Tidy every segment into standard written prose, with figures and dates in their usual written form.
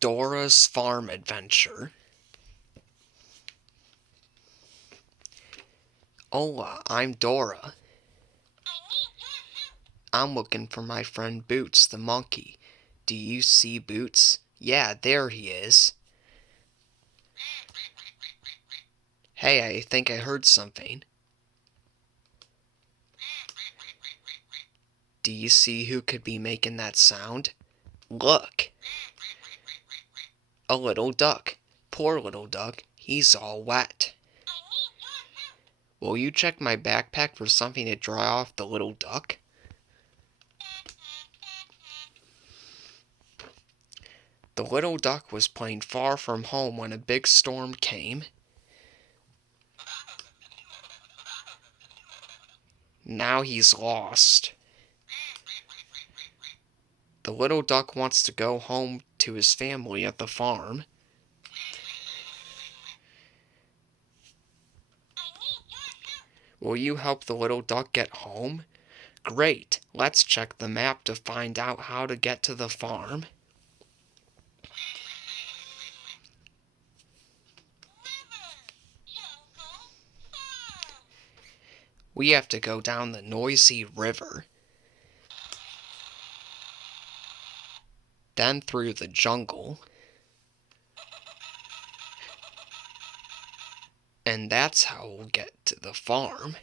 Dora's Farm Adventure. Hola, I'm Dora. I'm looking for my friend Boots the monkey. Do you see Boots? Yeah, there he is. Hey, I think I heard something. Do you see who could be making that sound? Look! A little duck. Poor little duck. He's all wet. Will you check my backpack for something to dry off the little duck? The little duck was playing far from home when a big storm came. Now he's lost. The little duck wants to go home to his family at the farm. Will you help the little duck get home? Great, let's check the map to find out how to get to the farm. We have to go down the noisy river. Then through the jungle. And that's how we'll get to the farm.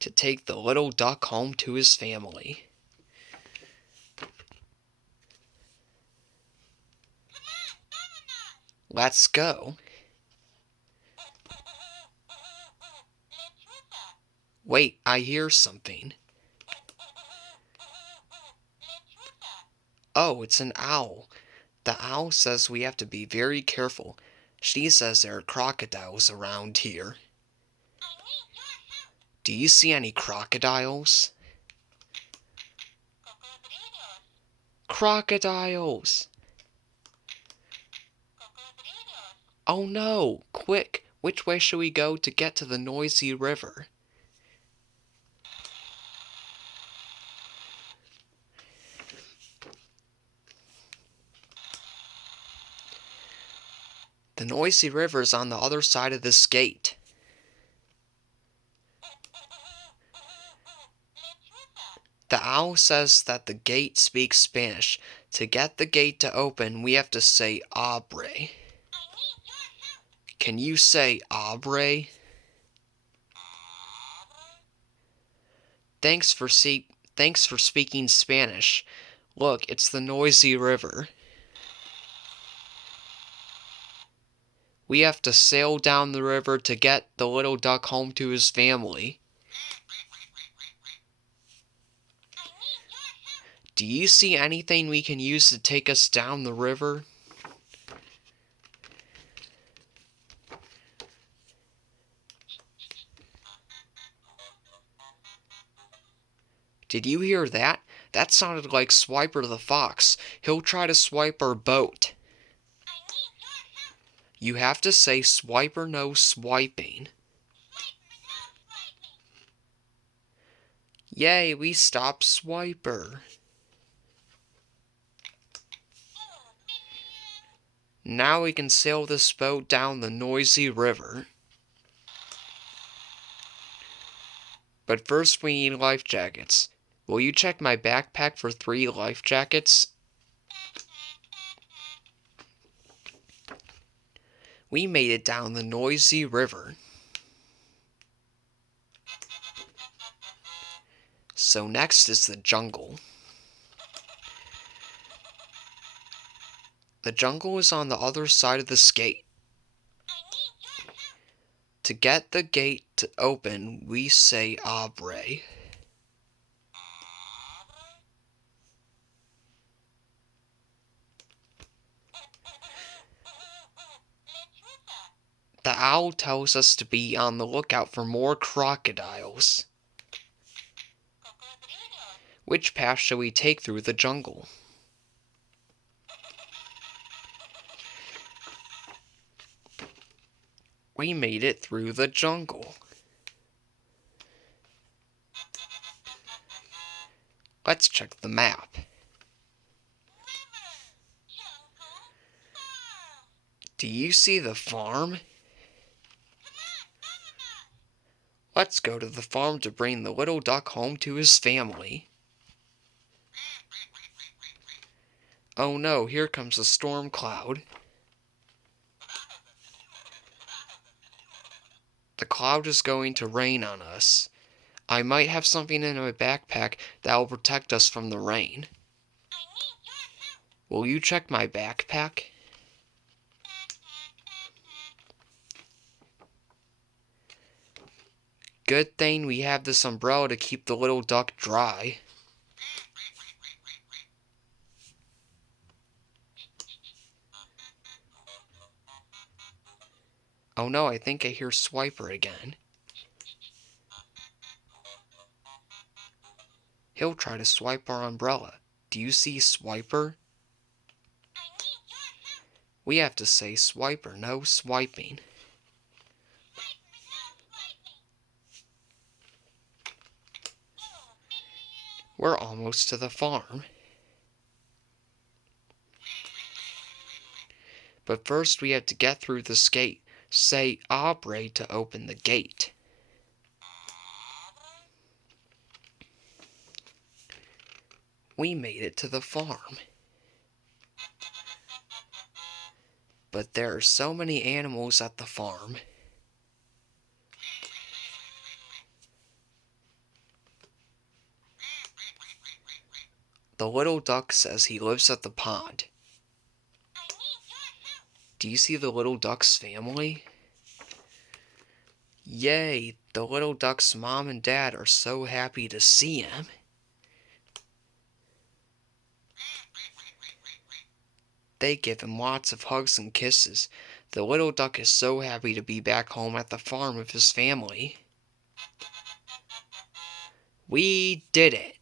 To take the little duck home to his family. Let's go. Wait, I hear something. Oh, it's an owl. The owl says we have to be very careful. She says there are crocodiles around here. Do you see any crocodiles? Crocodiles! Oh no! Quick! Which way should we go to get to the noisy river? The noisy river is on the other side of this gate. The owl says that the gate speaks Spanish. To get the gate to open, we have to say abre. Can you say abre? Thanks for speaking Spanish. Look, it's the noisy river. We have to sail down the river to get the little duck home to his family. Do you see anything we can use to take us down the river? Did you hear that? That sounded like Swiper the fox. He'll try to swipe our boat. You have to say Swiper no swiping. Yay, we stopped Swiper. Now we can sail this boat down the noisy river. But first we need life jackets. Will you check my backpack for 3 life jackets? We made it down the noisy river. So next is the jungle. The jungle is on the other side of this gate. To get the gate to open, we say abre. The owl tells us to be on the lookout for more crocodiles. Which path shall we take through the jungle? We made it through the jungle. Let's check the map. Do you see the farm? Let's go to the farm to bring the little duck home to his family. Oh no, here comes a storm cloud. The cloud is going to rain on us. I might have something in my backpack that will protect us from the rain. Will you check my backpack? Good thing we have this umbrella to keep the little duck dry. Oh no, I think I hear Swiper again. He'll try to swipe our umbrella. Do you see Swiper? We have to say Swiper, no swiping. We're almost to the farm. But first we have to get through this gate. Say Abre to open the gate. We made it to the farm. But there are so many animals at the farm. The little duck says he lives at the pond. Do you see the little duck's family? Yay, the little duck's mom and dad are so happy to see him. They give him lots of hugs and kisses. The little duck is so happy to be back home at the farm with his family. We did it!